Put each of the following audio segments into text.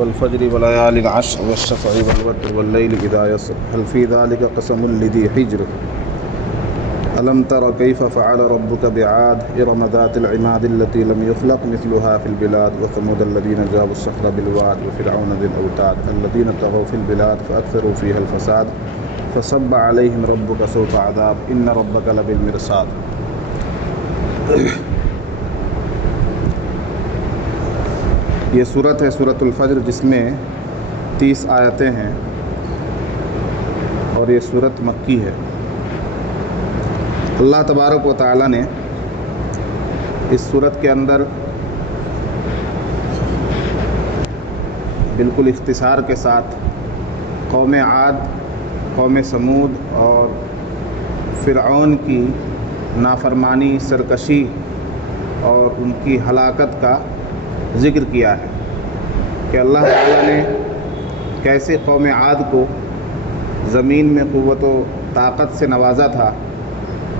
والفجر وليال العشر والشفع والوتر والليل إذا يسر هل في ذلك قسم لذي حجر ألم تر كيف فعل ربك بعاد إرم ذات العماد التي لم يخلق مثلها في البلاد وثمود الذين جابوا الصخر بالواد وفرعون ذي الأوتاد الذين طغوا في البلاد فأكثروا فيها الفساد فصب عليهم ربك سوط عذاب إن ربك لبالمرصاد. یہ صورت ہے سورۃ الفجر جس میں 30 آیتیں ہیں اور یہ صورت مکی ہے۔ اللہ تبارک و تعالی نے اس صورت کے اندر بالکل اختصار کے ساتھ قوم عاد، قوم سمود اور فرعون کی نافرمانی، سرکشی اور ان کی ہلاکت کا ذکر کیا ہے کہ اللہ تعالیٰ نے کیسے قوم عاد کو زمین میں قوت و طاقت سے نوازا تھا،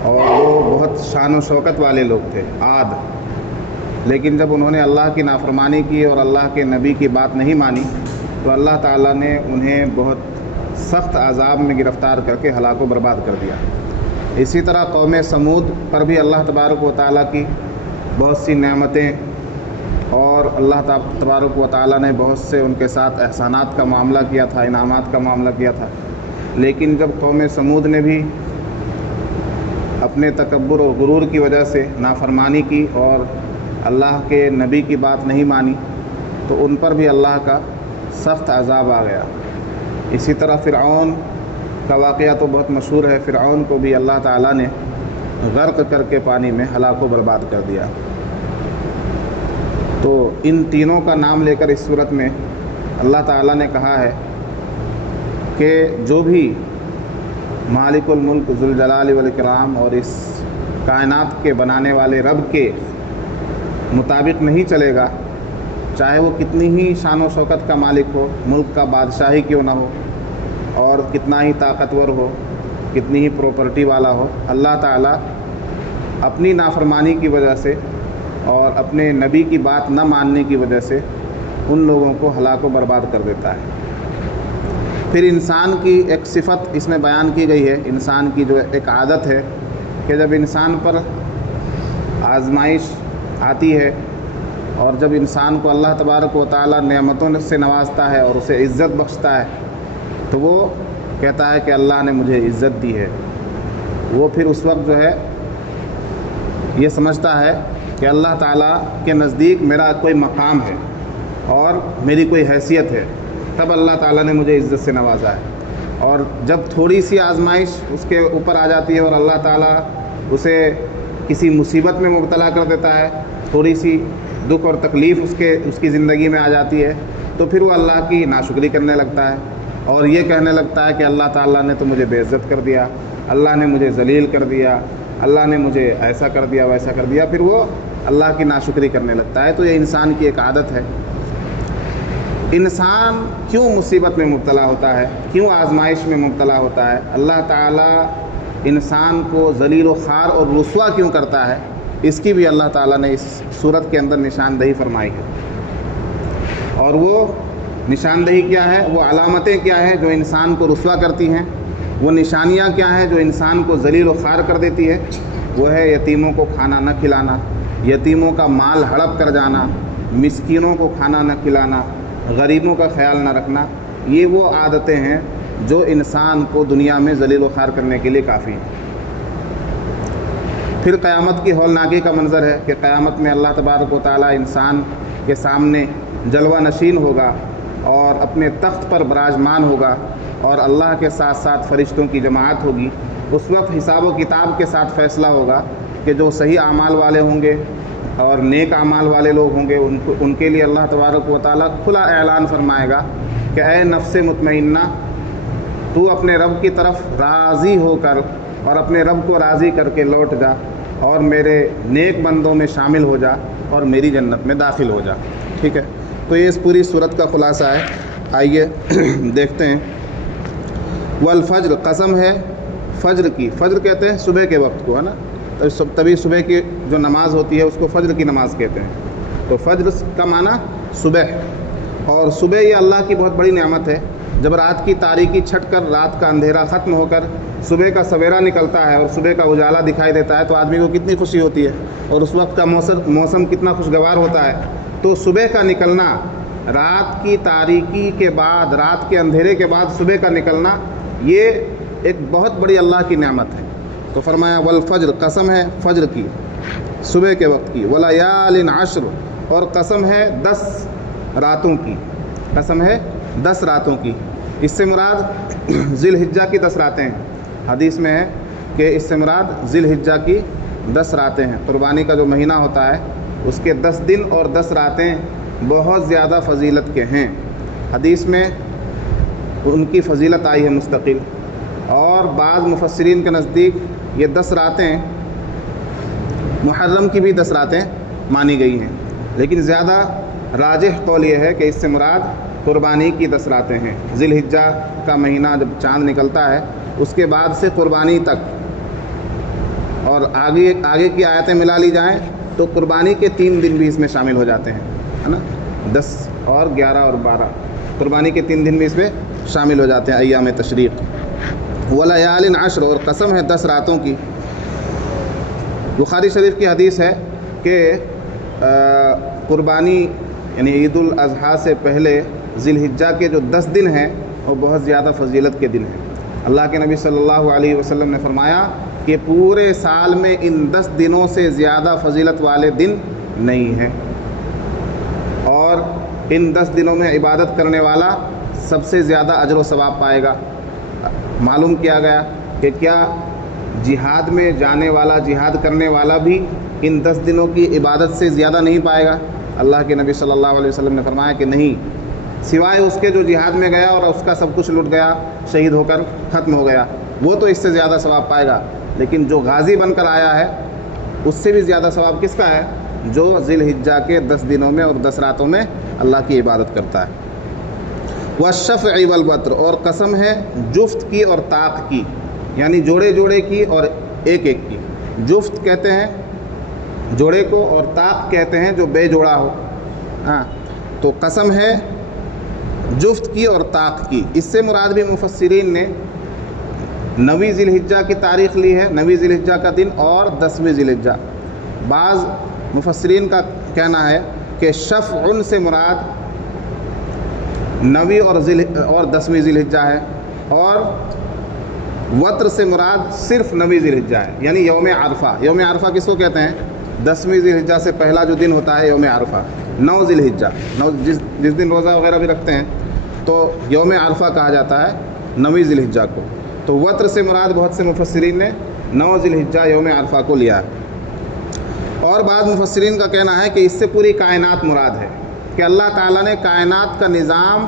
اور وہ بہت شان و شوکت والے لوگ تھے عاد، لیکن جب انہوں نے اللہ کی نافرمانی کی اور اللہ کے نبی کی بات نہیں مانی تو اللہ تعالیٰ نے انہیں بہت سخت عذاب میں گرفتار کر کے ہلاک و برباد کر دیا۔ اسی طرح قوم سمود پر بھی اللہ تبارک و تعالیٰ کی بہت سی نعمتیں اور اللہ تبارک و تعالیٰ نے بہت سے ان کے ساتھ احسانات کا معاملہ کیا تھا، انعامات کا معاملہ کیا تھا، لیکن جب قوم سمود نے بھی اپنے تکبر اور غرور کی وجہ سے نافرمانی کی اور اللہ کے نبی کی بات نہیں مانی تو ان پر بھی اللہ کا سخت عذاب آ گیا۔ اسی طرح فرعون کا واقعہ تو بہت مشہور ہے، فرعون کو بھی اللہ تعالیٰ نے غرق کر کے پانی میں ہلاک و برباد کر دیا۔ تو ان تینوں کا نام لے کر اس صورت میں اللہ تعالیٰ نے کہا ہے کہ جو بھی مالک الملک ذوالجلال والاکرام اور اس کائنات کے بنانے والے رب کے مطابق نہیں چلے گا، چاہے وہ کتنی ہی شان و شوکت کا مالک ہو، ملک کا بادشاہی کیوں نہ ہو اور کتنا ہی طاقتور ہو، کتنی ہی پراپرٹی والا ہو، اللہ تعالیٰ اپنی نافرمانی کی وجہ سے اور اپنے نبی کی بات نہ ماننے کی وجہ سے ان لوگوں کو ہلاک و برباد کر دیتا ہے۔ پھر انسان کی ایک صفت اس میں بیان کی گئی ہے، انسان کی جو ایک عادت ہے کہ جب انسان پر آزمائش آتی ہے اور جب انسان کو اللہ تبارک و تعالیٰ نعمتوں سے نوازتا ہے اور اسے عزت بخشتا ہے تو وہ کہتا ہے کہ اللہ نے مجھے عزت دی ہے۔ وہ پھر اس وقت جو ہے یہ سمجھتا ہے کہ اللہ تعالیٰ کے نزدیک میرا کوئی مقام ہے اور میری کوئی حیثیت ہے، تب اللہ تعالیٰ نے مجھے عزت سے نوازا ہے۔ اور جب تھوڑی سی آزمائش اس کے اوپر آ جاتی ہے اور اللہ تعالیٰ اسے کسی مصیبت میں مبتلا کر دیتا ہے، تھوڑی سی دکھ اور تکلیف اس کی زندگی میں آ جاتی ہے تو پھر وہ اللہ کی ناشکری کرنے لگتا ہے اور یہ کہنے لگتا ہے کہ اللہ تعالیٰ نے تو مجھے بے عزت کر دیا، اللہ نے مجھے ذلیل کر دیا، اللہ نے مجھے ایسا کر دیا ویسا کر دیا، پھر وہ اللہ کی ناشکری کرنے لگتا ہے۔ تو یہ انسان کی ایک عادت ہے۔ انسان کیوں مصیبت میں مبتلا ہوتا ہے، کیوں آزمائش میں مبتلا ہوتا ہے، اللہ تعالیٰ انسان کو ذلیل و خوار اور رسوا کیوں کرتا ہے، اس کی بھی اللہ تعالیٰ نے اس صورت کے اندر نشاندہی فرمائی ہے۔ اور وہ نشاندہی کیا ہے، وہ علامتیں کیا ہیں جو انسان کو رسوا کرتی ہیں، وہ نشانیاں کیا ہیں جو انسان کو ذلیل و خوار کر دیتی ہے، وہ ہے یتیموں کو کھانا نہ کھلانا، یتیموں کا مال ہڑپ کر جانا، مسکینوں کو کھانا نہ کھلانا، غریبوں کا خیال نہ رکھنا۔ یہ وہ عادتیں ہیں جو انسان کو دنیا میں ذلیل و خوار کرنے کے لیے کافی ہیں۔ پھر قیامت کی ہولناکی کا منظر ہے کہ قیامت میں اللہ تبارک و تعالیٰ انسان کے سامنے جلوہ نشین ہوگا اور اپنے تخت پر براجمان ہوگا اور اللہ کے ساتھ ساتھ فرشتوں کی جماعت ہوگی۔ اس وقت حساب و کتاب کے ساتھ فیصلہ ہوگا کہ جو صحیح اعمال والے ہوں گے اور نیک اعمال والے لوگ ہوں گے ان کے لیے اللہ تبارک و تعالیٰ کھلا اعلان فرمائے گا کہ اے نفس مطمئنہ، تو اپنے رب کی طرف راضی ہو کر اور اپنے رب کو راضی کر کے لوٹ جا اور میرے نیک بندوں میں شامل ہو جا اور میری جنت میں داخل ہو جا۔ ٹھیک ہے، تو یہ اس پوری صورت کا خلاصہ ہے۔ آئیے دیکھتے ہیں۔ والفجر، قسم ہے فجر کی، فجر کہتے ہیں صبح کے وقت کو، ہے نا، تبھی صبح کی جو نماز ہوتی ہے اس کو فجر کی نماز کہتے ہیں۔ تو فجر کا معنی صبح، اور صبح یہ اللہ کی بہت بڑی نعمت ہے، جب رات کی تاریکی چھٹ کر رات کا اندھیرا ختم ہو کر صبح کا سویرا نکلتا ہے اور صبح کا اجالا دکھائی دیتا ہے تو آدمی کو کتنی خوشی ہوتی ہے، اور اس وقت کا موسم کتنا خوشگوار ہوتا ہے۔ تو صبح کا نکلنا، رات کی تاریکی کے بعد، رات کے اندھیرے کے بعد صبح کا نکلنا، یہ ایک بہت بڑی اللہ کی نعمت ہے۔ تو فرمایا والفجر، قسم ہے فجر کی، صبح کے وقت کی، ولیال عشر، اور قسم ہے 10 راتوں کی، قسم ہے 10 راتوں کی۔ اس سے مراد ذی الحجہ کی 10 راتیں ہیں۔ حدیث میں ہے کہ اس سے مراد ذی الحجہ کی 10 راتیں ہیں۔ قربانی کا جو مہینہ ہوتا ہے اس کے 10 دن اور 10 راتیں بہت زیادہ فضیلت کے ہیں۔ حدیث میں ان کی فضیلت آئی ہے مستقل، اور بعض مفسرین کے نزدیک یہ 10 راتیں محرم کی بھی 10 راتیں مانی گئی ہیں، لیکن زیادہ راجح قول یہ ہے کہ اس سے مراد قربانی کی 10 راتیں ہیں۔ ذی الحجہ کا مہینہ جب چاند نکلتا ہے اس کے بعد سے قربانی تک، اور آگے کی آیتیں ملا لی جائیں تو قربانی کے 3 دن بھی اس میں شامل ہو جاتے ہیں، ہے نا، 10 اور 11 اور 12 قربانی کے 3 دن بھی اس میں شامل ہو جاتے ہیں ایام تشریق۔ ولیال عشر، اور قسم ہے 10 راتوں کی۔ بخاری شریف کی حدیث ہے کہ قربانی یعنی عید الاضحیٰ سے پہلے ذی الحجہ کے جو 10 دن ہیں وہ بہت زیادہ فضیلت کے دن ہیں۔ اللہ کے نبی صلی اللہ علیہ وسلم نے فرمایا کہ پورے سال میں ان 10 دنوں سے زیادہ فضیلت والے دن نہیں ہیں، اور ان 10 دنوں میں عبادت کرنے والا سب سے زیادہ اجر و ثواب پائے گا۔ معلوم کیا گیا کہ کیا جہاد میں جانے والا، جہاد کرنے والا بھی ان 10 دنوں کی عبادت سے زیادہ نہیں پائے گا؟ اللہ کے نبی صلی اللہ علیہ وسلم نے فرمایا کہ نہیں، سوائے اس کے جو جہاد میں گیا اور اس کا سب کچھ لٹ گیا، شہید ہو کر ختم ہو گیا، وہ تو اس سے زیادہ ثواب پائے گا، لیکن جو غازی بن کر آیا ہے اس سے بھی زیادہ ثواب کس کا ہے؟ جو ذی الحجہ کے 10 دنوں میں اور 10 راتوں میں اللہ کی عبادت کرتا ہے۔ والشفع والوتر، اور قسم ہے جفت کی اور طاق کی، یعنی جوڑے جوڑے کی اور ایک ایک کی۔ جفت کہتے ہیں جوڑے کو، اور طاق کہتے ہیں جو بے جوڑا ہو۔ ہاں، تو قسم ہے جفت کی اور طاق کی۔ اس سے مراد بھی مفسرین نے 9 ذی الحجہ کی تاریخ لی ہے، 9 ذی الحجہ کا دن اور 10ویں ذی الحجہ۔ بعض مفسرین کا کہنا ہے کہ شفع سے مراد 9 اور 10ویں ذی الحجہ ہے، اور وتر سے مراد صرف 9 ذی الحجہ ہے، یعنی یوم عرفہ۔ یوم عرفہ کس کو کہتے ہیں؟ 10ویں ذی الحجہ سے پہلا جو دن ہوتا ہے یوم عرفہ، 9 ذی الحجہ، جس دن روزہ وغیرہ بھی رکھتے ہیں تو یوم عرفہ کہا جاتا ہے 9 ذی الحجہ کو۔ تو وتر سے مراد بہت سے مفسرین نے 9 ذی الحجہ یوم عرفہ کو لیا ہے، اور بعض مفسرین کا کہنا ہے کہ اس سے پوری کائنات مراد ہے، کہ اللہ تعالیٰ نے کائنات کا نظام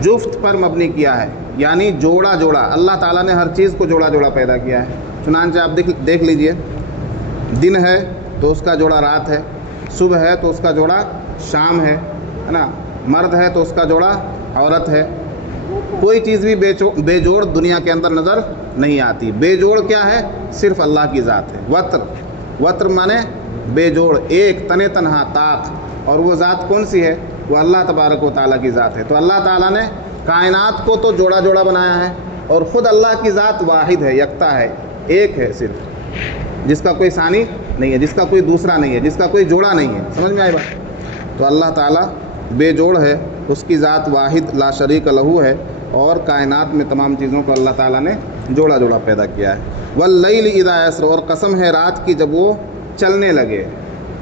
جفت پر مبنی کیا ہے، یعنی جوڑا جوڑا۔ اللہ تعالیٰ نے ہر چیز کو جوڑا جوڑا پیدا کیا ہے۔ چنانچہ آپ دیکھ لیجئے، دن ہے تو اس کا جوڑا رات ہے، صبح ہے تو اس کا جوڑا شام ہے نا، مرد ہے تو اس کا جوڑا عورت ہے۔ کوئی چیز بھی بے جوڑ دنیا کے اندر نظر نہیں آتی۔ بے جوڑ کیا ہے؟ صرف اللہ کی ذات ہے۔ وتر مانے بے جوڑ، ایک تنے تنہا، طاق، اور وہ ذات کون سی ہے؟ وہ اللہ تبارک و تعالیٰ کی ذات ہے۔ تو اللہ تعالیٰ نے کائنات کو تو جوڑا جوڑا بنایا ہے، اور خود اللہ کی ذات واحد ہے، یکتا ہے، ایک ہے صرف، جس کا کوئی ثانی نہیں ہے، جس کا کوئی دوسرا نہیں ہے، جس کا کوئی جوڑا نہیں ہے۔ سمجھ میں آئی بات؟ تو اللہ تعالیٰ بے جوڑ ہے، اس کی ذات واحد لا شریک لہو ہے، اور کائنات میں تمام چیزوں کو اللہ تعالیٰ نے جوڑا جوڑا پیدا کیا ہے۔ واللیل اذا یسر، اور قسم ہے رات کی جب وہ چلنے لگے۔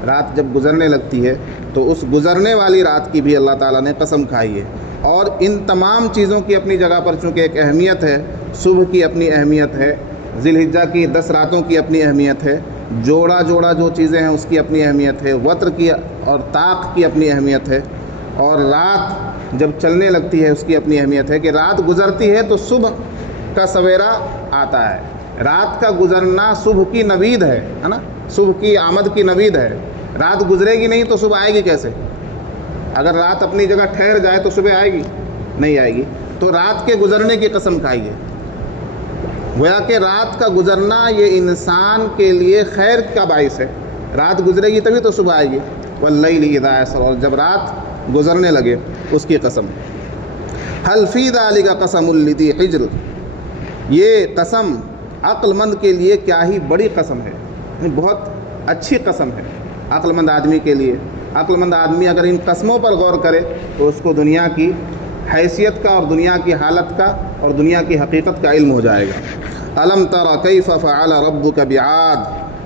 رات جب گزرنے لگتی ہے تو اس گزرنے والی رات کی بھی اللہ تعالیٰ نے قسم کھائی ہے۔ اور ان تمام چیزوں کی اپنی جگہ پر چونکہ ایک اہمیت ہے، صبح کی اپنی اہمیت ہے، ذی الحجہ کی 10 راتوں کی اپنی اہمیت ہے، جوڑا جوڑا جو چیزیں ہیں اس کی اپنی اہمیت ہے، وتر کی اور طاق کی اپنی اہمیت ہے، اور رات جب چلنے لگتی ہے اس کی اپنی اہمیت ہے، کہ رات گزرتی ہے تو صبح کا سویرا آتا ہے۔ رات کا گزرنا صبح کی نوید ہے نا، صبح کی آمد کی نوید ہے۔ رات گزرے گی نہیں تو صبح آئے گی کیسے؟ اگر رات اپنی جگہ ٹھہر جائے تو صبح آئے گی؟ نہیں آئے گی۔ تو رات کے گزرنے کی قسم کھائی ہے، گویا کہ رات کا گزرنا یہ انسان کے لیے خیر کا باعث ہے۔ رات گزرے گی تبھی تو صبح آئے گی۔ واللیل اذا یسر، اور جب رات گزرنے لگے اس کی قسم۔ حل فی ذالک قسم لذی حجر، یہ قسم عقل مند کے لیے کیا ہی بڑی قسم ہے، بہت اچھی قسم ہے عقل مند آدمی کے لیے۔ عقل مند آدمی اگر ان قسموں پر غور کرے تو اس کو دنیا کی حیثیت کا اور دنیا کی حالت کا اور دنیا کی حقیقت کا علم ہو جائے گا۔ الم تر کیف فعل ربک بعاد،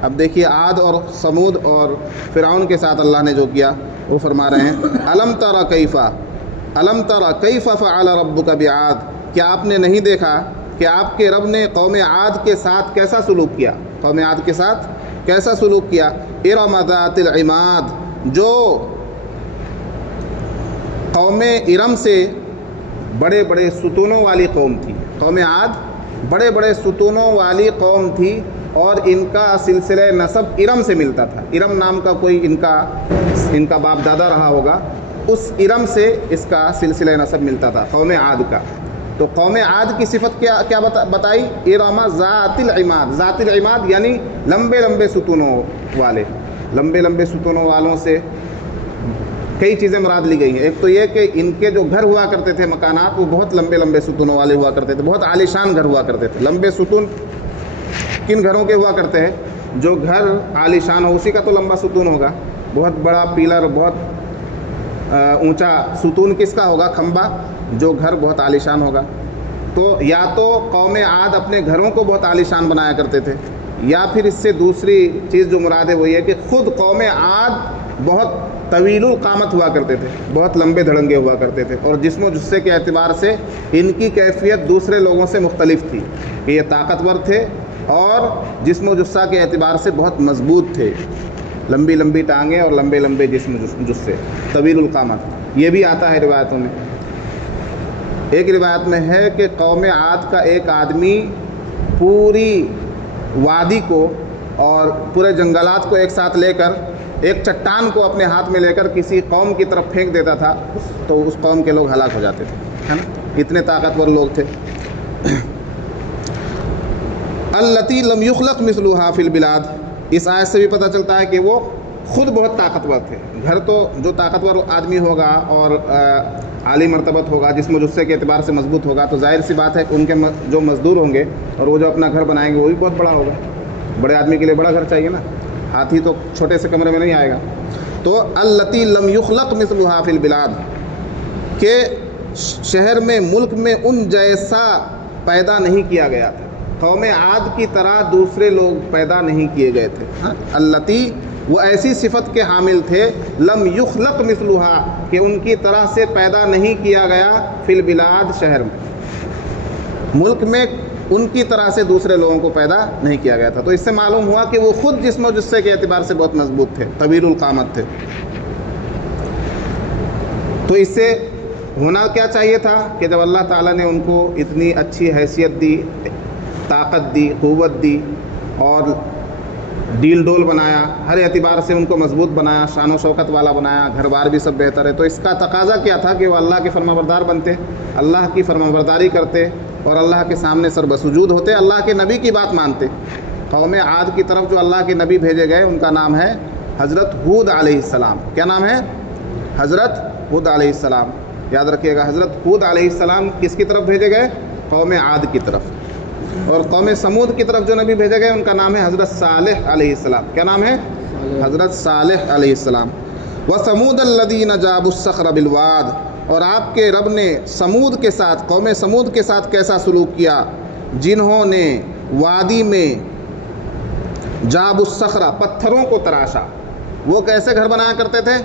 اب دیکھیے عاد اور سمود اور فرعون کے ساتھ اللہ نے جو کیا وہ فرما رہے ہیں الم تر کیف فعل ربک بعاد، کیا آپ نے نہیں دیکھا کہ آپ کے رب نے قوم عاد کے ساتھ کیسا سلوک کیا، قوم عاد کے ساتھ کیسا سلوک کیا۔ ارم ذات العماد، جو قوم ارم سے بڑے بڑے ستونوں والی قوم تھی، قوم عاد بڑے بڑے ستونوں والی قوم تھی اور ان کا سلسلہ نسب ارم سے ملتا تھا۔ ارم نام کا کوئی ان کا باپ دادا رہا ہوگا، اس ارم سے اس کا سلسلہ نسب ملتا تھا قوم عاد کا۔ تو قوم عاد کی صفت کیا بتائی؟ ارم ذات العماد، ذات العماد یعنی لمبے لمبے ستونوں والے، لمبے لمبے ستونوں والوں سے کئی چیزیں مراد لی گئی ہیں۔ ایک تو یہ کہ ان کے جو گھر ہوا کرتے تھے، مکانات، وہ بہت لمبے لمبے ستونوں والے ہوا کرتے تھے، بہت عالیشان گھر ہوا کرتے تھے۔ لمبے ستون کن گھروں کے ہوا کرتے ہیں؟ جو گھر عالیشان ہو اسی کا تو لمبا ستون ہوگا، بہت بڑا پیلر، بہت اونچا ستون کس کا ہوگا؟ کھمبا، جو گھر بہت عالیشان ہوگا۔ تو یا تو قوم عاد اپنے گھروں کو بہت عالیشان بنایا کرتے تھے، یا پھر اس سے دوسری چیز جو مراد ہے وہ یہ کہ خود قوم عاد بہت طویل القامت ہوا کرتے تھے، بہت لمبے دھڑنگے ہوا کرتے تھے، اور جسم و جثے کے اعتبار سے ان کی کیفیت دوسرے لوگوں سے مختلف تھی کہ یہ طاقتور تھے اور جسم و جثہ کے اعتبار سے بہت مضبوط تھے، لمبی لمبی ٹانگیں اور لمبے لمبے جسم جثے، طویل القامت۔ یہ بھی آتا ہے روایتوں میں۔ ایک روایت میں ہے کہ قوم عاد کا ایک آدمی پوری وادی کو اور پورے جنگلات کو ایک ساتھ لے کر ایک چٹان کو اپنے ہاتھ میں لے کر کسی قوم کی طرف پھینک دیتا تھا تو اس قوم کے لوگ ہلاک ہو جاتے تھے، ہے نا، اتنے طاقتور لوگ تھے۔ التی لم یخلق مثلها فی البلاد، اس آیت سے بھی پتہ چلتا ہے کہ وہ خود بہت طاقتور تھے۔ گھر تو جو طاقتور آدمی ہوگا اور عالی مرتبت ہوگا، جسم و جثے کے اعتبار سے مضبوط ہوگا، تو ظاہر سی بات ہے کہ ان کے جو مزدور ہوں گے اور وہ جو اپنا گھر بنائیں گے وہ بھی بہت بڑا ہوگا۔ بڑے آدمی کے لیے بڑا گھر چاہیے نا، ہاتھی تو چھوٹے سے کمرے میں نہیں آئے گا۔ تو التی لم یخلق مثلها فی البلاد، کہ شہر میں، ملک میں ان جیسا پیدا نہیں کیا گیا تھا، قوم عاد کی طرح دوسرے لوگ پیدا نہیں کیے گئے تھے۔ التی، وہ ایسی صفت کے حامل تھے، لم یخلق مثلها، کہ ان کی طرح سے پیدا نہیں کیا گیا، فی البلاد، شہر میں، ملک میں ان کی طرح سے دوسرے لوگوں کو پیدا نہیں کیا گیا تھا۔ تو اس سے معلوم ہوا کہ وہ خود جسم و جثے کے اعتبار سے بہت مضبوط تھے، طویل القامت تھے۔ تو اس سے ہونا کیا چاہیے تھا کہ جب اللہ تعالیٰ نے ان کو اتنی اچھی حیثیت دی، طاقت دی، قوت دی اور ڈیل ڈول بنایا، ہر اعتبار سے ان کو مضبوط بنایا، شان و شوکت والا بنایا، گھر بار بھی سب بہتر ہے، تو اس کا تقاضا کیا تھا کہ وہ اللہ کے فرمانبردار بنتے، اللہ کی فرمانبرداری کرتے اور اللہ کے سامنے سر بسجود ہوتے، اللہ کے نبی کی بات مانتے۔ قوم عاد کی طرف جو اللہ کے نبی بھیجے گئے ان کا نام ہے حضرت ہود علیہ السلام۔ کیا نام ہے؟ حضرت ہود علیہ السلام، یاد رکھیے گا۔ حضرت ہود علیہ السلام کس کی طرف بھیجے گئے؟ قوم عاد کی طرف۔ اور قوم سمود کی طرف جو نبی بھیجے گئے ان کا نام ہے حضرت صالح علیہ السلام۔ کیا نام ہے؟ حضرت صالح علیہ السلام۔ وَثَمُودَ الَّذِينَ جَابُوا الصَّخْرَ بِالْوَادِ، اور آپ کے رب نے سمود کے ساتھ، قوم سمود کے ساتھ کیسا سلوک کیا؟ جنہوں نے وادی میں جابوا الصَّخْرَ، پتھروں کو تراشا۔ وہ کیسے گھر بنایا کرتے تھے؟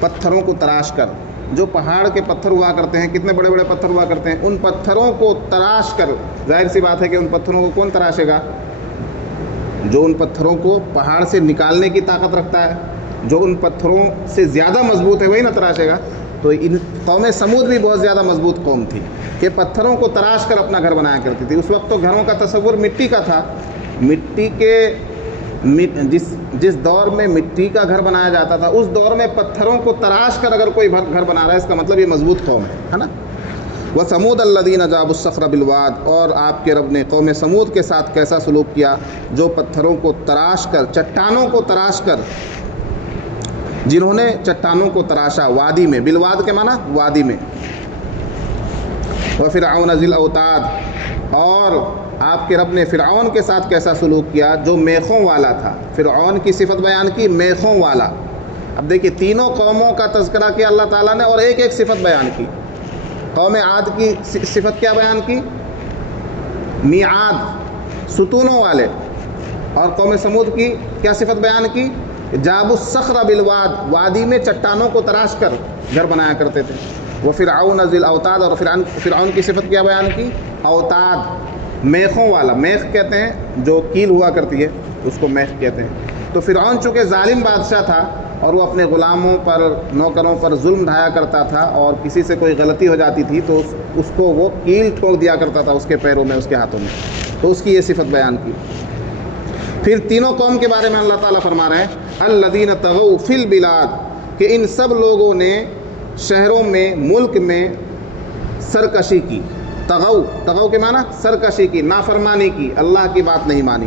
پتھروں کو تراش کر، جو پہاڑ کے پتھر ہوا کرتے ہیں، کتنے بڑے بڑے پتھر ہوا کرتے ہیں، ان پتھروں کو تراش کر، ظاہر سی بات ہے کہ ان پتھروں کو کون تراشے گا؟ جو ان پتھروں کو پہاڑ سے نکالنے کی طاقت رکھتا ہے، جو ان پتھروں سے زیادہ مضبوط ہے وہی نہ تراشے گا۔ تو ان قوم سمود بھی بہت زیادہ مضبوط قوم تھی کہ پتھروں کو تراش کر اپنا گھر بنایا کرتی تھی۔ اس وقت تو گھروں کا تصور مٹی کا تھا، مٹی کے جس دور میں مٹی کا گھر بنایا جاتا تھا اس دور میں پتھروں کو تراش کر اگر کوئی گھر بنا رہا ہے اس کا مطلب یہ مضبوط قوم ہے نا۔ وَثَمُودَ الَّذِينَ جَابُوا الصَّخْرَ بِالْوَادِ، اور آپ کے رب نے قوم سمود کے ساتھ کیسا سلوک کیا؟ جو پتھروں کو تراش کر، چٹانوں کو تراش کر جنہوں نے چٹانوں کو تراشا وادی میں، بالواد کے معنی وادی میں، وفرعون ذی الاوتاد، اور آپ کے رب نے فرعون کے ساتھ کیسا سلوک کیا جو میخوں والا تھا۔ فرعون کی صفت بیان کی میخوں والا۔ اب دیکھیے تینوں قوموں کا تذکرہ کیا اللہ تعالیٰ نے اور ایک ایک صفت بیان کی۔ قوم عاد کی صفت کیا بیان کی؟ میعاد، ستونوں والے، اور قوم سمود کی کیا صفت بیان کی؟ جاب الصخر بالواد، وادی میں چٹانوں کو تراش کر گھر بنایا کرتے تھے۔ وہ فرعون ذی الاوتاد، اور فرعون کی صفت کیا بیان کی؟ اوتاد، میخوں والا۔ میخ کہتے ہیں جو کیل ہوا کرتی ہے اس کو میخ کہتے ہیں۔ تو فرعون چونکہ ظالم بادشاہ تھا اور وہ اپنے غلاموں پر، نوکروں پر ظلم ڈھایا کرتا تھا، اور کسی سے کوئی غلطی ہو جاتی تھی تو اس کو وہ کیل ٹھوک دیا کرتا تھا اس کے پیروں میں، اس کے ہاتھوں میں، تو اس کی یہ صفت بیان کی۔ پھر تینوں قوم کے بارے میں اللہ تعالیٰ فرما رہے ہیں الذین طغوا فی البلاد، کہ ان سب لوگوں نے شہروں میں، ملک میں سرکشی کی۔ تغوا کے معنی سرکشی کی، نافرمانی کی، اللہ کی بات نہیں مانی۔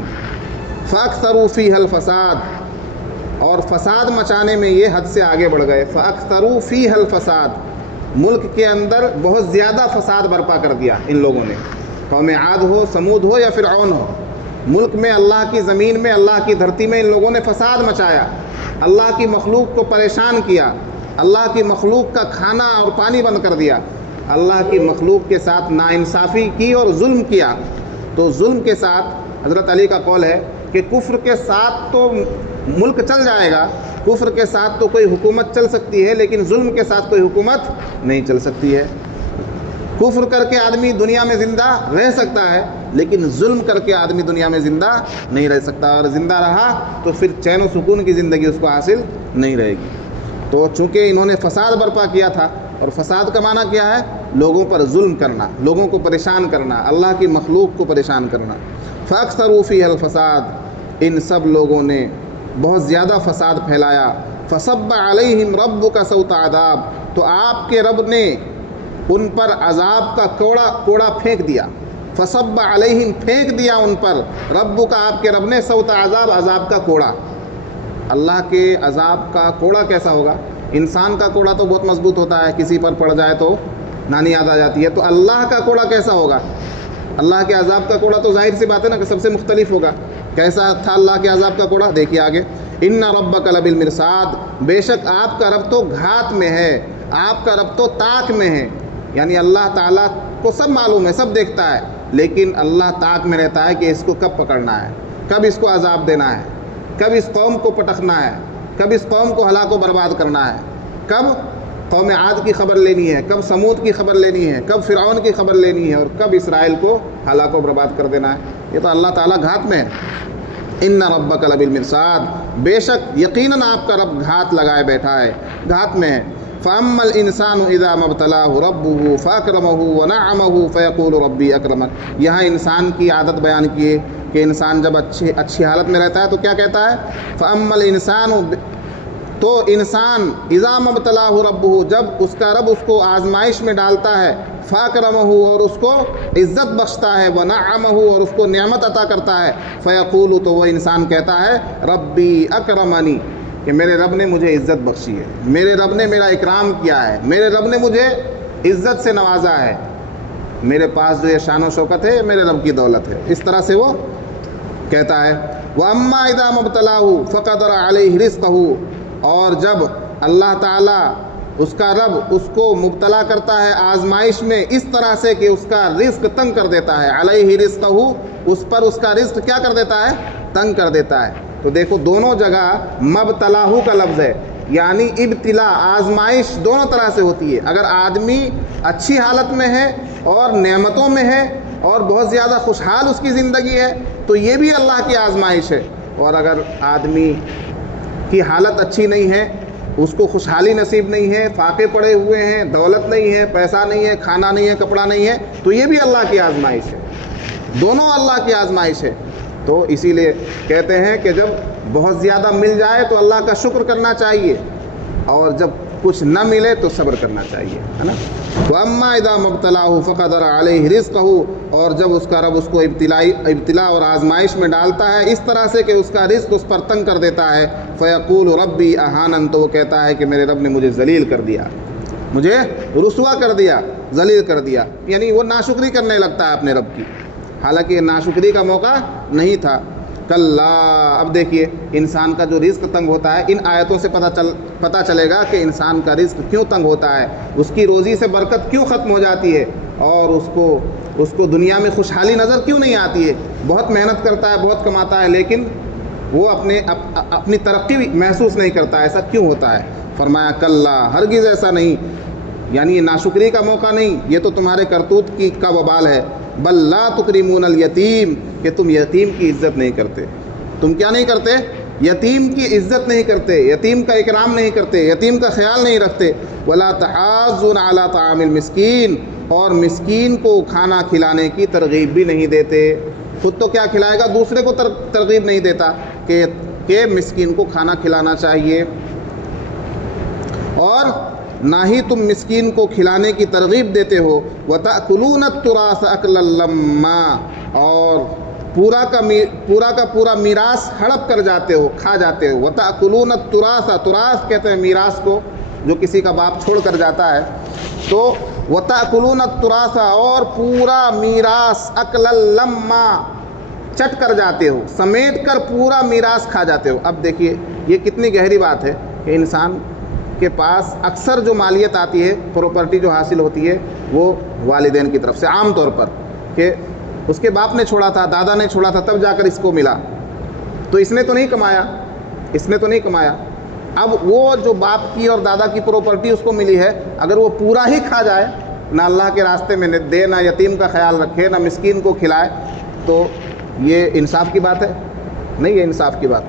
فاکثروا فیہا الفساد، اور فساد مچانے میں یہ حد سے آگے بڑھ گئے۔ فاکثروا فیہا الفساد، ملک کے اندر بہت زیادہ فساد برپا کر دیا ان لوگوں نے، قوم عاد ہو، سمود ہو یا فرعون ہو۔ ملک میں، اللہ کی زمین میں، اللہ کی دھرتی میں ان لوگوں نے فساد مچایا، اللہ کی مخلوق کو پریشان کیا، اللہ کی مخلوق کا کھانا اور پانی بند کر دیا، اللہ کی مخلوق کے ساتھ ناانصافی کی اور ظلم کیا۔ تو ظلم کے ساتھ حضرت علی کا قول ہے کہ کفر کے ساتھ تو ملک چل جائے گا، کفر کے ساتھ تو کوئی حکومت چل سکتی ہے، لیکن ظلم کے ساتھ کوئی حکومت نہیں چل سکتی ہے۔ کفر کر کے آدمی دنیا میں زندہ رہ سکتا ہے، لیکن ظلم کر کے آدمی دنیا میں زندہ نہیں رہ سکتا، اور زندہ رہا تو پھر چین و سکون کی زندگی اس کو حاصل نہیں رہے گی۔ تو چونکہ انہوں نے فساد برپا کیا تھا، اور فساد کا معنی کیا ہے؟ لوگوں پر ظلم کرنا، لوگوں کو پریشان کرنا، اللہ کی مخلوق کو پریشان کرنا۔ فاکثروا فیہا الفساد، ان سب لوگوں نے بہت زیادہ فساد پھیلایا۔ فصب علیہم ربک سوط عذاب، تو آپ کے رب نے ان پر عذاب کا کوڑا پھینک دیا۔ فصب علیہم، پھینک دیا ان پر، ربک، آپ کے رب نے، سوط عذاب، عذاب کا کوڑا۔ اللہ کے عذاب کا کوڑا کیسا ہوگا؟ انسان کا کوڑا تو بہت مضبوط ہوتا ہے، کسی پر پڑ جائے تو نانی یاد آ جاتی ہے، تو اللہ کا کوڑا کیسا ہوگا؟ اللہ کے عذاب کا کوڑا تو ظاہر سی بات ہے نا کہ سب سے مختلف ہوگا۔ کیسا تھا اللہ کے عذاب کا کوڑا؟ دیکھیے آگے، ان ربک لبالمرصاد، بے شک آپ کا رب تو گھات میں ہے، آپ کا رب تو طاق میں ہے، یعنی اللہ تعالیٰ کو سب معلوم ہے، سب دیکھتا ہے، لیکن اللہ طاق میں رہتا ہے کہ اس کو کب پکڑنا ہے، کب اس کو عذاب دینا ہے، کب اس قوم کو پٹکنا ہے، کب اس قوم کو ہلاک و برباد کرنا ہے، کب قوم عاد کی خبر لینی ہے، کب سمود کی خبر لینی ہے، کب فرعون کی خبر لینی ہے، اور کب اسرائیل کو ہلاک و برباد کر دینا ہے۔ یہ تو اللہ تعالیٰ گھات میں ہے۔ ان ربک لبالمرصاد، بے شک یقیناً آپ کا رب گھات لگائے بیٹھا ہے، گھات میں ہے۔ فَأَمَّا الْإِنسَانُ إِذَا مَا ابْتَلَاهُ رَبُّهُ فَأَكْرَمَهُ وَنَعَّمَهُ فَيَقُولُ رَبِّي أَكْرَمَنِ، یہاں انسان کی عادت بیان کیے کہ انسان جب اچھی حالت میں رہتا ہے تو کیا کہتا ہے؟ فَأَمَّا الْإِنسَانُ، تو انسان، اذا ما ابتلاہ ربہ، جب اس کا رب اس کو آزمائش میں ڈالتا ہے، فاکرمہ، اور اس کو عزت بخشتا ہے، ونعمہ، اور اس کو نعمت عطا کرتا ہے، فیقول، تو وہ انسان کہتا ہے، ربی اکرمنی، کہ میرے رب نے مجھے عزت بخشی ہے، میرے رب نے میرا اکرام کیا ہے، میرے رب نے مجھے عزت سے نوازا ہے، میرے پاس جو یہ شان و شوکت ہے یہ میرے رب کی دولت ہے، اس طرح سے وہ کہتا ہے۔ وَأَمَّا إِذَا مَا ابْتَلَاهُ فَقَدَرَ عَلَيْهِ رِزْقَهُ، اور جب اللہ تعالیٰ، اس کا رب، اس کو مبتلا کرتا ہے آزمائش میں اس طرح سے کہ اس کا رزق تنگ کر دیتا ہے، علیہ رزقہ، اس پر اس کا رزق کیا کر دیتا ہے؟ تنگ کر دیتا ہے۔ تو دیکھو دونوں جگہ مبتلاہ کا لفظ ہے، یعنی ابتلا، آزمائش دونوں طرح سے ہوتی ہے۔ اگر آدمی اچھی حالت میں ہے اور نعمتوں میں ہے اور بہت زیادہ خوشحال اس کی زندگی ہے تو یہ بھی اللہ کی آزمائش ہے، اور اگر آدمی کی حالت اچھی نہیں ہے، اس کو خوشحالی نصیب نہیں ہے، فاقے پڑے ہوئے ہیں، دولت نہیں ہے، پیسہ نہیں ہے، کھانا نہیں ہے، کپڑا نہیں ہے، تو یہ بھی اللہ کی آزمائش ہے، دونوں اللہ کی آزمائش ہے۔ تو اسی لیے کہتے ہیں کہ جب بہت زیادہ مل جائے تو اللہ کا شکر کرنا چاہیے، اور جب کچھ نہ ملے تو صبر کرنا چاہیے، ہے نا۔ وَأَمَّا إِذَا مَبْتَلَاهُ فَقَدَرَ عَلَيْهِ رِزْقَهُ، اور جب اس کا رب اس کو ابتلا اور آزمائش میں ڈالتا ہے اس طرح سے کہ اس کا رزق اس پر تنگ کر دیتا ہے، فَيَقُولُ رَبِّي أَهَانَنِ، تو وہ کہتا ہے کہ میرے رب نے مجھے ذلیل کر دیا، مجھے رسوا کر دیا، ذلیل کر دیا، یعنی وہ ناشکری کرنے لگتا ہے اپنے رب کی، حالانکہ یہ ناشکری کا موقع نہیں تھا۔ کلا، اب دیکھیے انسان کا جو رزق تنگ ہوتا ہے، ان آیتوں سے پتہ چلے گا کہ انسان کا رزق کیوں تنگ ہوتا ہے، اس کی روزی سے برکت کیوں ختم ہو جاتی ہے، اور اس کو دنیا میں خوشحالی نظر کیوں نہیں آتی ہے۔ بہت محنت کرتا ہے، بہت کماتا ہے، لیکن وہ اپنی ترقی محسوس نہیں کرتا، ایسا کیوں ہوتا ہے؟ فرمایا کلا، ہرگز ایسا نہیں، یعنی یہ ناشکری کا موقع نہیں، یہ تو تمہارے کرتوت کا وبال ہے۔ بل لا تکرمون الیتیم، کہ تم یتیم کی عزت نہیں کرتے، تم کیا نہیں کرتے؟ یتیم کی عزت نہیں کرتے، یتیم کا اکرام نہیں کرتے، یتیم کا خیال نہیں رکھتے۔ ولا تحاضون علی طعام المسکین، اور مسکین کو کھانا کھلانے کی ترغیب بھی نہیں دیتے، خود تو کیا کھلائے گا، دوسرے کو ترغیب نہیں دیتا کہ مسکین کو کھانا کھلانا چاہیے، اور نہ ہی تم مسکین کو کھلانے کی ترغیب دیتے ہو۔ وَتَأْكُلُونَ التُّرَاثَ أَكْلًا لَمًّا، اور پورا کا پورا میراث ہڑپ کر جاتے ہو، کھا جاتے ہو۔ وَتَأْكُلُونَ التُّرَاثَ، تراث کہتے ہیں میراث کو، جو کسی کا باپ چھوڑ کر جاتا ہے، تو وَتَأْكُلُونَ التُّرَاثَ، اور پورا میراث أَكْلًا لَمًّا، چٹ کر جاتے ہو، سمیٹ کر پورا میراث کھا جاتے ہو۔ اب دیکھیے یہ کتنی گہری بات ہے کہ انسان کے پاس اکثر جو مالیت آتی ہے، پراپرٹی جو حاصل ہوتی ہے، وہ والدین کی طرف سے، عام طور پر کہ اس کے باپ نے چھوڑا تھا، دادا نے چھوڑا تھا، تب جا کر اس کو ملا، تو اس نے تو نہیں کمایا، اب وہ جو باپ کی اور دادا کی پراپرٹی اس کو ملی ہے، اگر وہ پورا ہی کھا جائے، نہ اللہ کے راستے میں دے، نہ یتیم کا خیال رکھے، نہ مسکین کو کھلائے، تو یہ انصاف کی بات ہے؟ نہیں ہے انصاف کی بات۔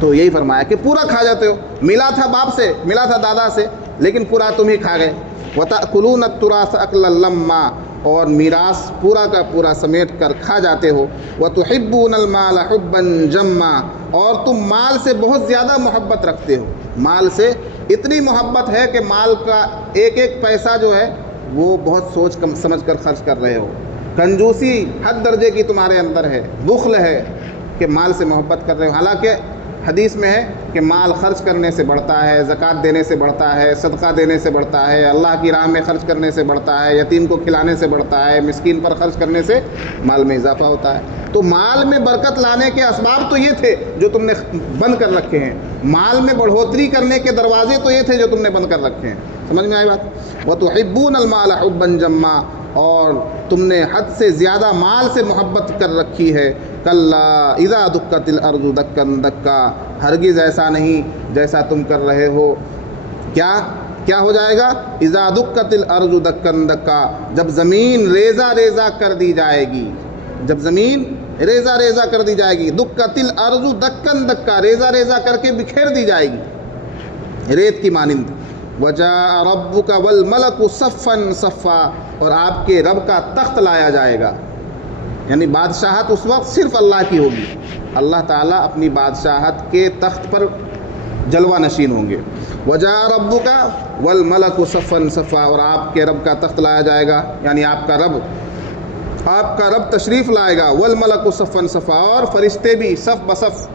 تو یہی فرمایا کہ پورا کھا جاتے ہو، ملا تھا باپ سے، ملا تھا دادا سے، لیکن پورا تم ہی کھا گئے۔ وَتَأْكُلُونَ التُّرَاثَ أَكْلًا لَمًّا، اور میراث پورا کا پورا سمیٹ کر کھا جاتے ہو۔ وَتُحِبُّونَ الْمَالَ حُبًّا جَمًّا، اور تم مال سے بہت زیادہ محبت رکھتے ہو، مال سے اتنی محبت ہے کہ مال کا ایک ایک پیسہ جو ہے وہ بہت سوچ سمجھ کر خرچ کر رہے ہو، کنجوسی حد درجے کی تمہارے اندر ہے، بخل ہے کہ مال سے محبت کر رہے ہو، حالانکہ حدیث میں ہے کہ مال خرچ کرنے سے بڑھتا ہے، زکوٰۃ دینے سے بڑھتا ہے، صدقہ دینے سے بڑھتا ہے، اللہ کی راہ میں خرچ کرنے سے بڑھتا ہے، یتیم کو کھلانے سے بڑھتا ہے، مسکین پر خرچ کرنے سے مال میں اضافہ ہوتا ہے۔ تو مال میں برکت لانے کے اسباب تو یہ تھے جو تم نے بند کر رکھے ہیں، مال میں بڑھوتری کرنے کے دروازے تو یہ تھے جو تم نے بند کر رکھے ہیں۔ سمجھ میں آئی بات؟ وَتُحِبُّونَ الْمَالَ حُبًّا جَمًّا، اور تم نے حد سے زیادہ مال سے محبت کر رکھی ہے۔ کلا اذا دکت الارض دکن دکا، ہرگز ایسا نہیں جیسا تم کر رہے ہو۔ کیا ہو جائے گا؟ اذا دکت الارض دکن دکا، جب زمین ریزہ ریزہ کر دی جائے گی، جب زمین ریزہ ریزہ کر دی جائے گی، دکت الارض دکن دکا، ریزہ ریزہ کر کے بکھیر دی جائے گی ریت کی مانند۔ وجاء ربک والملک صفا صفا، اور آپ کے رب کا تخت لایا جائے گا، یعنی بادشاہت اس وقت صرف اللہ کی ہوگی، اللہ تعالیٰ اپنی بادشاہت کے تخت پر جلوہ نشین ہوں گے۔ وجاء ربک والملک صفا صفا، اور آپ کے رب کا تخت لایا جائے گا، یعنی آپ کا رب تشریف لائے گا۔ والملک صفا صفا، اور فرشتے بھی صف بصف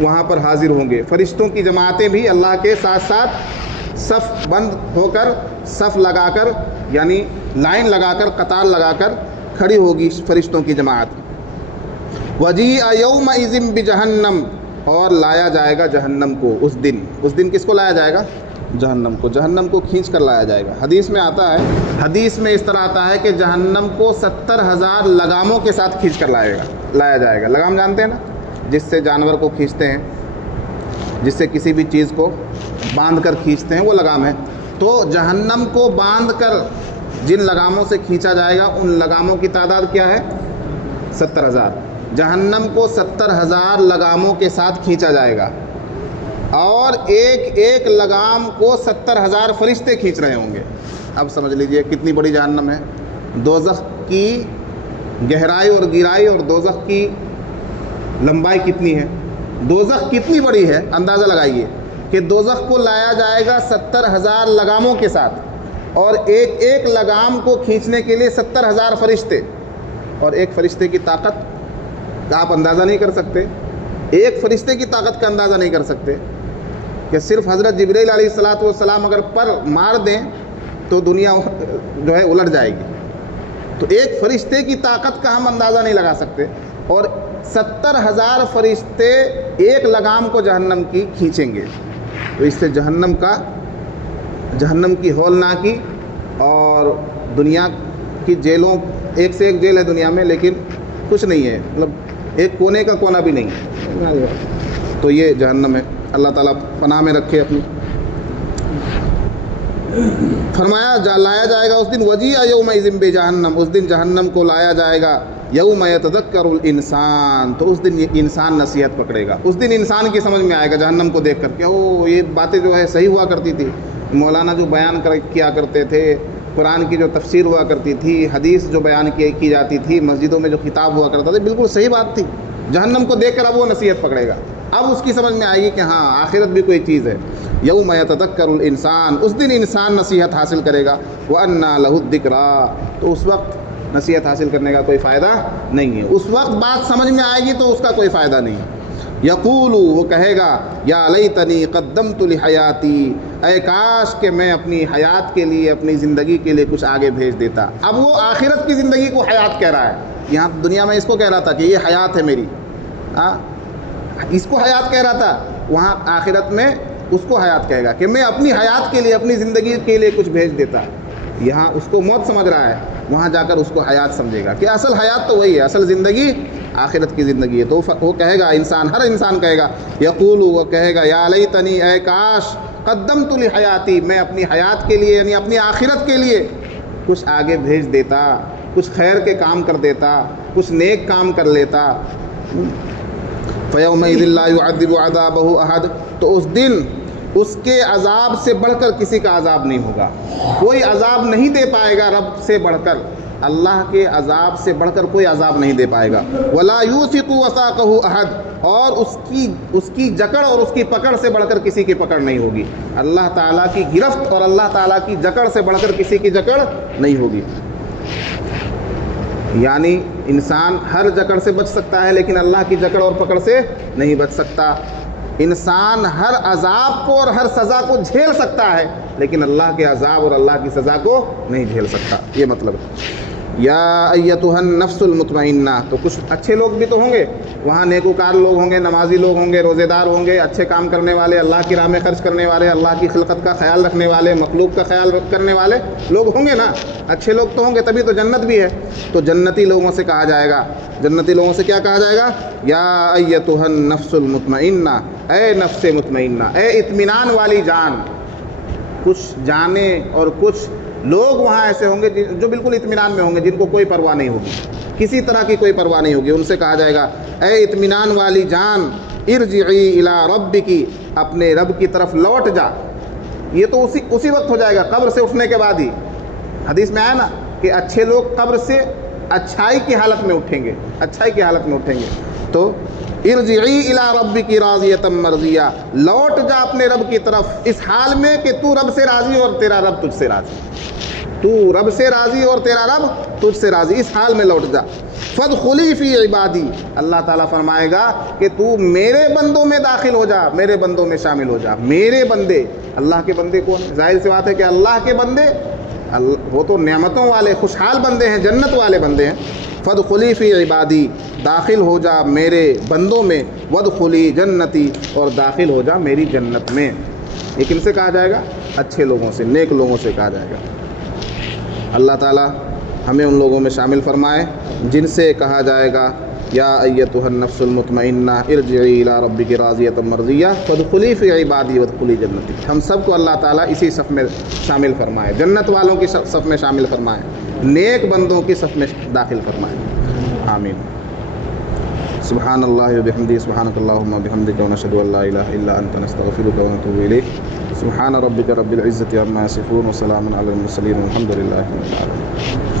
وہاں پر حاضر ہوں گے، فرشتوں کی جماعتیں بھی اللہ کے ساتھ ساتھ صف بند ہو کر، صف لگا کر، یعنی لائن لگا کر، قطار لگا کر کھڑی ہوگی فرشتوں کی جماعت۔ وَجِيءَ يَوْمَئِذٍ بِجَهَنَّمَ، اور لایا جائے گا جہنم کو اس دن کس کو لایا جائے گا؟ جہنم کو کھینچ کر لایا جائے گا۔ حدیث میں آتا ہے، حدیث میں اس طرح آتا ہے کہ جہنم کو 70,000 لگاموں کے ساتھ کھینچ کر لایا جائے گا۔ لگام جانتے ہیں نا، جس سے جانور کو کھینچتے ہیں، جس سے کسی بھی چیز کو باندھ کر کھینچتے ہیں، وہ لگام ہے۔ تو جہنم کو باندھ کر جن لگاموں سے کھینچا جائے گا، ان لگاموں کی تعداد کیا ہے؟ 70,000۔ جہنم کو 70,000 لگاموں کے ساتھ کھینچا جائے گا، اور ایک ایک لگام کو 70,000 فرشتے کھینچ رہے ہوں گے۔ اب سمجھ لیجئے کتنی بڑی جہنم ہے، دوزخ کی گہرائی اور گہرائی اور دوزخ کی لمبائی کتنی ہے، دوزخ کتنی بڑی ہے، اندازہ لگائیے۔ کہ دوزخ کو لایا جائے گا 70,000 لگاموں کے ساتھ، اور ایک ایک لگام کو کھینچنے کے لیے 70,000 فرشتے، اور ایک فرشتے کی طاقت کا آپ اندازہ نہیں کر سکتے، ایک فرشتے کی طاقت کا اندازہ نہیں کر سکتے کہ صرف حضرت جبرائیل علیہ السلام اگر پر مار دیں تو دنیا جو ہے الٹ جائے گی. تو ایک فرشتے کی طاقت کا ہم اندازہ نہیں لگا سکتے، اور 70,000 فرشتے ایک لگام کو جہنم کی کھینچیں گے. تو اس سے جہنم کی ہولناکی اور دنیا کی جیلوں، ایک سے ایک جیل ہے دنیا میں لیکن کچھ نہیں ہے، مطلب ایک کونے کا کونا بھی نہیں ہے. تو یہ جہنم ہے، اللہ تعالیٰ پناہ میں رکھے اپنی. فرمایا لایا جائے گا اس دن وجیء یومئذ بجہنم، اس دن جہنم کو لایا جائے گا. یوم یتذکر الانسان، تو اس دن یہ انسان نصیحت پکڑے گا. اس دن انسان کی سمجھ میں آئے گا جہنم کو دیکھ کر کہ او یہ باتیں جو ہے صحیح ہوا کرتی تھی، مولانا جو بیان کیا کرتے تھے، قرآن کی جو تفسیر ہوا کرتی تھی، حدیث جو بیان کی جاتی تھی، مسجدوں میں جو خطاب ہوا کرتا تھا، بالکل صحیح بات تھی. جہنم کو دیکھ کر اب وہ نصیحت پکڑے گا، اب اس کی سمجھ میں آئے گی کہ ہاں آخرت بھی کوئی چیز ہے. یوم یتذکر الانسان، اس دن انسان نصیحت حاصل کرے گا. وَأَنَّىٰ لَهُ الذِّكْرَىٰ، تو اس وقت نصیحت حاصل کرنے کا کوئی فائدہ نہیں ہے. اس وقت بات سمجھ میں آئے گی تو اس کا کوئی فائدہ نہیں. یقول، وہ کہے گا یا لیتنی قدمت لحیاتی، اے کاش کہ میں اپنی حیات کے لیے، اپنی زندگی کے لیے کچھ آگے بھیج دیتا. اب وہ آخرت کی زندگی کو حیات کہہ رہا ہے، یہاں دنیا میں اس کو کہہ رہا تھا کہ یہ حیات ہے میری، اس کو حیات کہہ رہا تھا، وہاں آخرت میں اس کو حیات کہے گا کہ میں اپنی حیات کے لیے، اپنی زندگی کے لیے کچھ بھیج دیتا. یہاں اس کو موت سمجھ رہا ہے، وہاں جا کر اس کو حیات سمجھے گا کہ اصل حیات تو وہی ہے، اصل زندگی آخرت کی زندگی ہے. تو وہ کہے گا انسان، ہر انسان کہے گا، یقول، وہ کہے گا یا لیتنی، اے کاش قدمت لحیاتی، میں اپنی حیات کے لیے یعنی اپنی آخرت کے لیے کچھ آگے بھیج دیتا، کچھ خیر کے کام کر دیتا، کچھ نیک کام کر لیتا. فَيَوْمَئِذٍ لَّا يُعَذِّبُ عَذَابَهُ أَحَدٌ، تو اس دن اس کے عذاب سے بڑھ کر کسی کا عذاب نہیں ہوگا. کوئی عذاب نہیں دے پائے گا رب سے بڑھ کر، اللہ کے عذاب سے بڑھ کر کوئی عذاب نہیں دے پائے گا. وَلَا يُوثِقُ وَثَاقَهُ أَحَدٌ، اور اس کی جکڑ اور اس کی پکڑ سے بڑھ کر کسی کی پکڑ نہیں ہوگی. اللہ تعالیٰ کی گرفت اور اللہ تعالیٰ کی جکڑ سے بڑھ کر کسی کی جکڑ نہیں ہوگی. یعنی انسان ہر جکڑ سے بچ سکتا ہے لیکن اللہ کی جکڑ اور پکڑ سے نہیں بچ سکتا. انسان ہر عذاب کو اور ہر سزا کو جھیل سکتا ہے لیکن اللہ کے عذاب اور اللہ کی سزا کو نہیں جھیل سکتا. یہ مطلب ہے. یا ایتھا النفس المطمئنہ، تو کچھ اچھے لوگ بھی تو ہوں گے وہاں، نیکوکار لوگ ہوں گے، نمازی لوگ ہوں گے، روزے دار ہوں گے، اچھے کام کرنے والے، اللہ کی راہ میں خرچ کرنے والے، اللہ کی خلقت کا خیال رکھنے والے، مخلوق کا خیال کرنے والے لوگ ہوں گے نا. اچھے لوگ تو ہوں گے، تبھی تو جنت بھی ہے. تو جنتی لوگوں سے کہا جائے گا، جنتی لوگوں سے کیا کہا جائے گا؟ یا ایتھا النفس المطمئنہ، اے نفس مطمئنہ، اے اطمینان والی جان. کچھ جانیں اور کچھ لوگ وہاں ایسے ہوں گے جو بالکل اطمینان میں ہوں گے، جن کو کوئی پرواہ نہیں ہوگی، کسی طرح کی کوئی پرواہ نہیں ہوگی. ان سے کہا جائے گا اے اطمینان والی جان، ارجعی الی ربکی، اپنے رب کی طرف لوٹ جا. یہ تو اسی وقت ہو جائے گا، قبر سے اٹھنے کے بعد ہی. حدیث میں آیا نا کہ اچھے لوگ قبر سے اچھائی کی حالت میں اٹھیں گے، اچھائی کی حالت میں اٹھیں گے. تو ارجعی الی ربک راضیۃ مرضیہ، لوٹ جا اپنے رب کی طرف اس حال میں کہ تو رب سے راضی اور تیرا رب تجھ سے راضی. تو رب سے راضی اور تیرا رب تجھ سے راضی، اس حال میں لوٹ جا. فادخلی فی عبادی، اللہ تعالیٰ فرمائے گا کہ تو میرے بندوں میں داخل ہو جا، میرے بندوں میں شامل ہو جا. میرے بندے، اللہ کے بندے کون؟ ظاہر سی بات ہے کہ اللہ کے بندے وہ تو نعمتوں والے خوشحال بندے ہیں، جنت والے بندے ہیں. فادخلی فی عبادی، داخل ہو جا میرے بندوں میں. وادخلی جنتی، اور داخل ہو جا میری جنت میں. یہ کن سے کہا جائے گا؟ اچھے لوگوں سے، نیک لوگوں سے کہا جائے گا. اللہ تعالیٰ ہمیں ان لوگوں میں شامل فرمائے جن سے کہا جائے گا یا ایتھا النفس المطمئنہ ارجعی الی ربک راضیۃ مرضیہ فادخلی فی عبادی وادخلی جنتی. ہم سب کو اللہ تعالیٰ اسی صف میں شامل فرمائے، جنت والوں کی صف میں شامل فرمائے، نیک بندوں کی صف میں داخل فرمائے. آمین. سبحان اللہ وبحمدہ، سبحانک اللہم وبحمدک، ونشہد ان لا الہ الا انت، نستغفرک ونتوب الیک. سبحان ربک رب العزۃ عما یصفون، وسلام علی المرسلین، والحمد للہ رب العالمین.